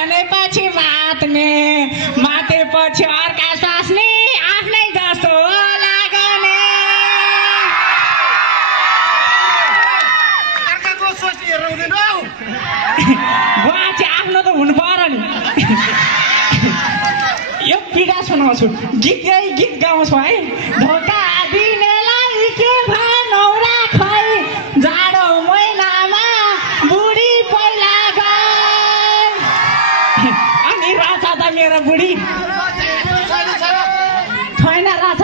भनेपछि मात्ने मातेपछि अर्का स्वास्नी आफ्नै जस्तो लाग्ने अर्काको सोच हेर्नु हुँदैन हौ बुवा चाहिँ आफ्नो त हुनु पर्यो नि यो पीडा सुनाउँछु गीत गाउँछु है धोका दिनेलाई के भनौरा खै जाडो महिनामा बुढी पहिला गए अनि रहेछ त मेरो बुढी छैन रहेछ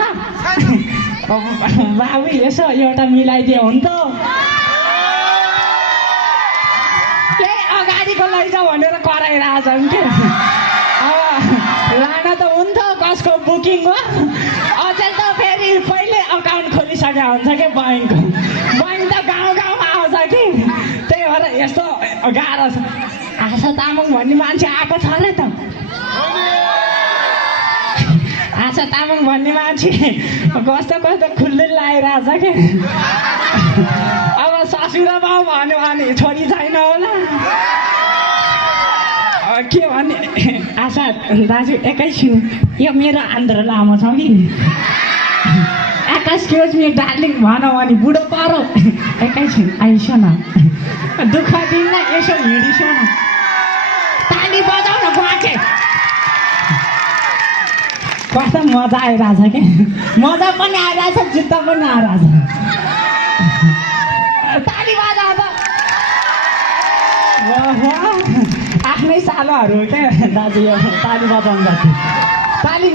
बाबु यसो एउटा मिलाइदियो हुन्छ यही अगाडिको लैजाऊ भनेर कराइरहेछन् के लान त हुन्थ्यो कसको बुकिङ हो अचेल त फेरि पहिले अकाउन्ट खोलिसकेको हुन्छ कि बैङ्क त गाउँमा आउँछ कि त्यही भएर यस्तो गाह्रो छ आशा तामाङ भन्ने मान्छे आएको छ अरे त आशा तामाङ भन्ने मान्छे कस्तो खुल्दै लगाइरहेछ कि अब ससुरा बाउ भन्यो भने छोरी छैन होला के भने आशा दाजु एकैछिन यो मेरो आन्द्र लामो छ कि एक्सक्युज मी डार्लिङ भनौँ भने बुढो परो एकैछिन आइस न दुःख दिन्न यसो हिँडिस न ताली बजाउ न गुवाचे कस्तो मजा आइरहेछ कि मजा पनि आइरहेछ चित्त पनि आइरहेछ ताली बजाउ त आफ्नै सालोहरू क्या दाजु यो ताली बजाउनु जति ताली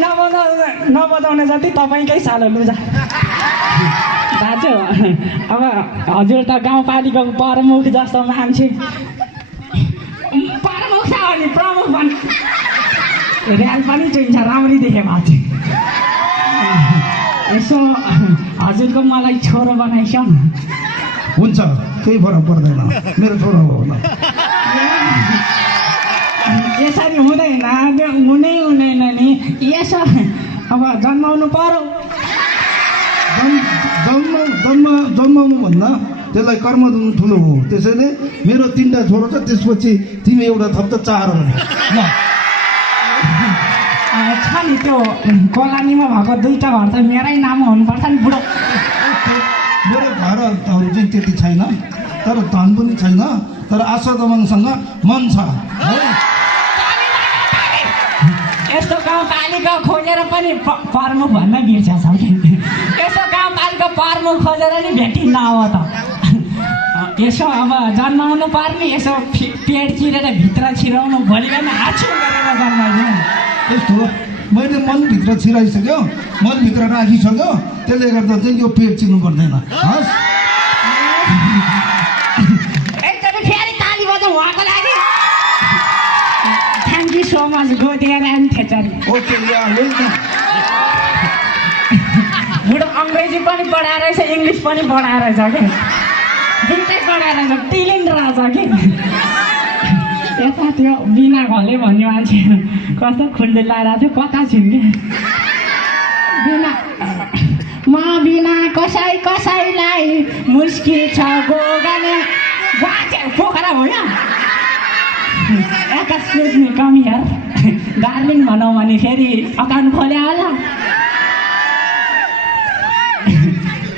नबजाउने जति तपाईँकै सालो लुजा दाजु अब हजुर त गाउँपालिकाको प्रमुख जस्तो मान्छे प्रमुख छ भने प्रमुख भने ऱ्याल पनि चुइन्छ राम्ररी देखे भएको थियो यसो हजुरको मलाई छोरो बनाइस हुन्छ केही फरक पर्दैन मेरो छोरो हो न यसरी हुँदैन हुनै हुँदैन नि यसो अब जन्माउनु पर्यो जन्माउनु भन्दा त्यसलाई कर्म ठुलो हो त्यसैले मेरो 3टा छोरो छ त्यसपछि तिमी एउटा थप्दा 4 ल छ नि त्यो कोलानीमा भएको 2टा घर त मेरै नाम हुनुपर्छ नि बुढो मेरो घरहरू चाहिँ त्यति छैन तर धन पनि छैन तर आशा तामाङसँग मन छ यस्तो गाउँपालिका खोजेर पनि प्रमुख भन्न बिर्सेछ कि यस्तो गाउँपालिका प्रमुख खोजेर नि भेटिन्न अब त यसो अब जन्माउनु पर्ने यसो पेट चिरेर भित्र छिराउनु भोलि बिहान हाछु गरेर जन्माइदिनु यस्तो मैले मनभित्र छिराइसक्यो मनभित्र राखिसक्यो त्यसले गर्दा चाहिँ यो पेट चिर्नु पर्दैन हस् एकचोटि फेरि ताली बजाउँ उहाँको लागि thank you so much go there and थेचर ओके बुढो अङ्ग्रेजी पनि पढाएर रहेछ इङ्ग्लिस पनि पढाएर रहेछ कि दुइटै पढाएर रहेछ टिलिङ रहेछ कि यता त्यो बिना घले भन्ने मान्छे कस्तो खुल्दै लगाइरहेको थियो कता छिन् कि बिना म बिना कसैलाई मुस्किल छ गोगने पोखरा हो यहाँ excuse me come here darling भनौँ भने फेरि अकाउन्ट खोल्या होला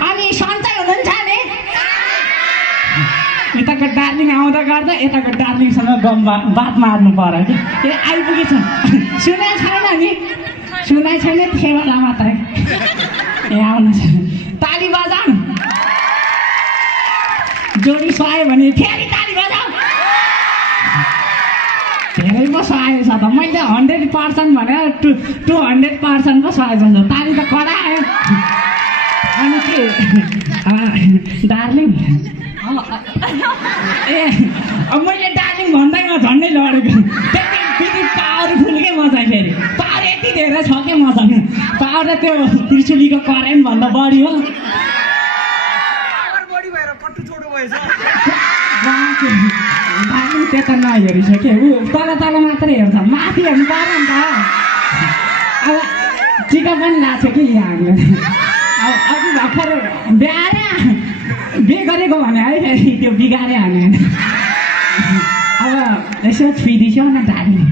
अनि सन्चै हुनुहुन्छ नि यताको डार्लिङ आउँदा गर्दा यताको डार्लिङसँग बात मार्नु पर्यो कि ए आइपुगेछ सुने छैन नि सुनाइ छैन थेवाला मात्रै ए आउनुहोस् ताली बजाऊ जोडी सुहायो भने फेरि ताली बजाऊ धेरै पो सुहाएछ त मैले 100% भनेर 200% पो सुहाएछ ताली त कडा आयो अनि के डार्लिङ ए अब मैले डार्लिङ भन्दैमा झन्डै लडेको त्यति पावरफुल के म चाहिँ फेरि पावर यति धेरै छ क्या मसँग पावर त त्यो त्रिशुलीको करेन्ट भन्दा बढी हो डार्लिङ त्यता नहेरिसक्यो ऊ तल मात्रै हेर्छ माथि हेर्नु पर्यो नि त अब टिका पनि लाग्छ कि यहाँ हामीले अब अघि भर्खर बिहे गरेको भने है फेरि त्यो बिगारे हामी अब यसो छुइदिन्छौ न डार्लिङ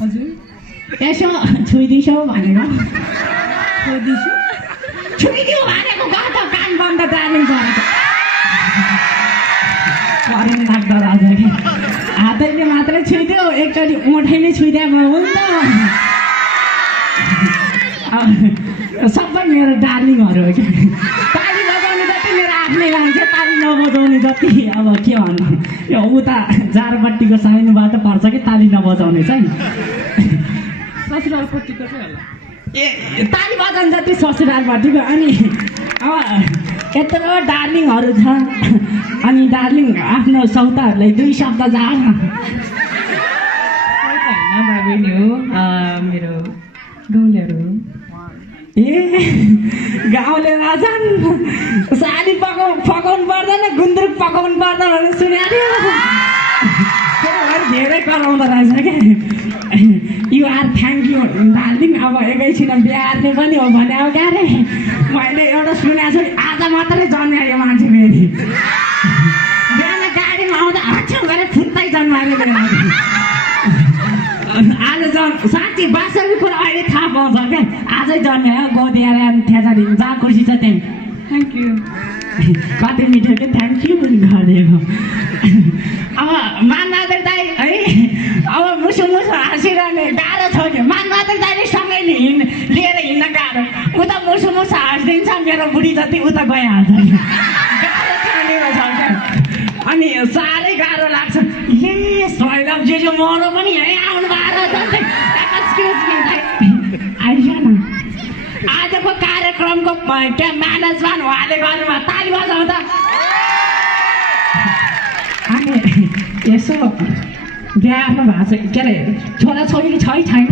हजुर यसो छुइदिसो भनेको छुइदियो भनेको गएर कान बन्द डार्लिङ गरेको करेन्ट लाग्दो राजा कि हातैले मात्रै छुइदियो एकचोटि ओठै नै छुइदियो हुन्छ सबै मेरो डार्लिङहरू हो कि ताली बजाउने जति मेरो आफ्नै मान्छे ताली नबजाउने जति अब के भन्नु यो उता जारपट्टिको साइनबाट पर्छ कि ताली नबजाउने चाहिँ ससुरालपट्टिको चाहिँ होला ए ताली बजाउने जति ससुरालपट्टिको अनि अब यत्रो डार्लिङहरू छ अनि डार्लिङ आफ्नो सौताहरूलाई 2 शब्द जान बहिनी हो मेरो गाउँलेहरू ए गाउँले राजन साली पकाउनु पर्दैन गुन्द्रुक पकाउनु पर्दैन भनेर सुनेको थियो धेरै कराउँदो रहेछ क्या you are thank you darling अब एकैछिन बिहार्ने पनि हो भने अब क्या रे मैले एउटा सुनेको छु आज मात्रै जन्मायो मान्छे फेरि बिहान गाडीमा आउँदा हच्छौँ गरेर फुत्तै जन्मायो आज साँच्ची बासरी कुरा अहिले थाहा पाउँछ क्या आजै जन्मायो गोदिएर थ्याचरी जहाँ खुसी छ त्यहीँ थ्याङ्क यू कति मिठो के थ्याङ्क यू गरिदिएको अब मानबहादुर दाई है अब मुसु हाँसिरहने गाह्रो छ कि मानबहादुर दाइले सँगै लिएर हिँड्न गाह्रो उता मुसु हाँसिदिन्छ मेरो बुढी जति उता गइहाल्छ गाह्रो त्यहाँनिर छ क्या अनि साह्रै गाह्रो लाग्छ ए स्वैलभ जो मरो पनि यहीँ आउनु भएको आइज न आजको कार्यक्रमको क्या म्यानेजमेन्ट उहाँले गर्नुभयो ताली बजाउँदा अनि यसो बिहा आफ्नो भएको छ के अरे छोराछोरी छ कि छैन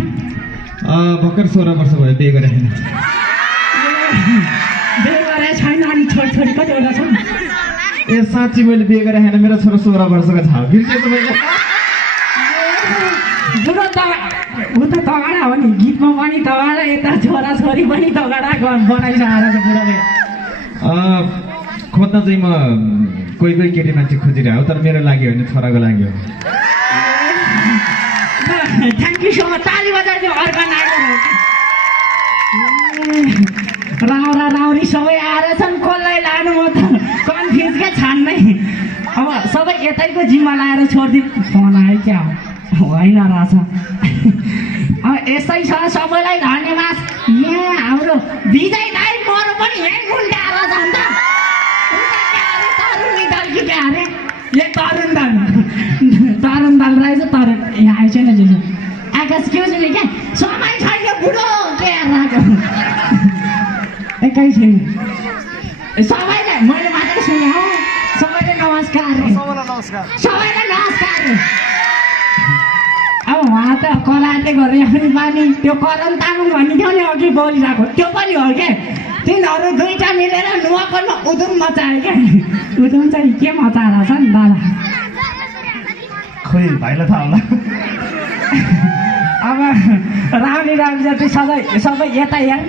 भर्खर 16 वर्ष भयो बिहे गरेको छैन बिहे गरेको छैन अनि छोरी कतिवटा छ ए साँच्ची मैले बिहे गरेको छैन मेरो छोरा 16 वर्षको छ बिर्सेको मैले बुढो ऊ त तगडा हो नि गीतमा पनि तगडा यता छोराछोरी पनि तगडा बनाइसकेर छ बुढोले खोज्न चाहिँ म कोही केटी मान्छे खोजिरहेको तर मेरो लागि हो भने छोराको लागि हो थ्याङ्क यू सो मच ताली बजाइदियो अर्गनाइजर राउरा राउरी सबै आएर छन् कसलाई लानु म त कन्फ्युज क्या छान्नै अब सबै यतैको जिम्मा लाएर छोडिदिउँ फोन आयो क्या होइन रहेछ यस्तै छ सबैलाई धन्यवाद यहाँ हाम्रो विजय दाइ मरो पनि यहीँ उल्टाएर जान्छ तरुण दल कि क्या अरे ए तरुण दल रहेछ तरुण यहाँ आएछ नि जुन आकाश के हो क्या समय छैन बुढो के हेरेको एकैछिन सबैलाई मैले मात्रै सुने हो सबैलाई नमस्कार सबैलाई नमस्कार अब उहाँ त कलाले गरेर पनि पानी त्यो करण तामाङ भन्ने थियो नि अघि बोलिरहेको त्यो पनि हो क्या तिनीहरू दुईटा मिलेर नुवाकोटमा उधुम मचायो क्या उधुम चाहिँ के मचाएर छ नि दादा खोइ भाइलाई थाहा होला अब राउली जति सबै यता हेर्ने